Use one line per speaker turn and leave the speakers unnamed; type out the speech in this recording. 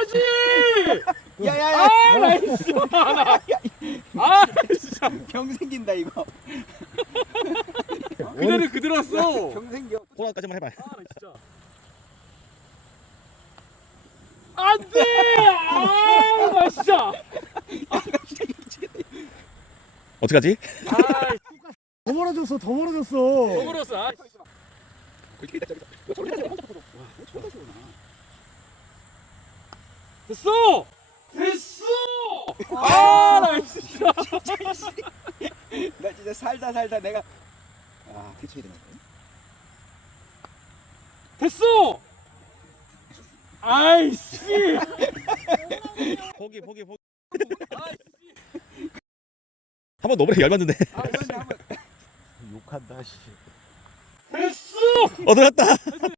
해야지.
야야야.
아 나이스. 아 진짜.
병 생긴다 이거.
그대로 그대로 왔어.
병 생겨.
코너까지만 해봐.
아 나 진짜. 안돼. 아나 진짜.
어떡하지?
아
더 멀어졌어.
먹으러서. 아. 됐어. 됐어. 아나 진짜.
나 진짜 살다 내가 그쳐야 되네.
됐어. 아이씨.
포기. 한번 너무나 열받는데.
욕한다 씨.
됐어.
얻어놨다.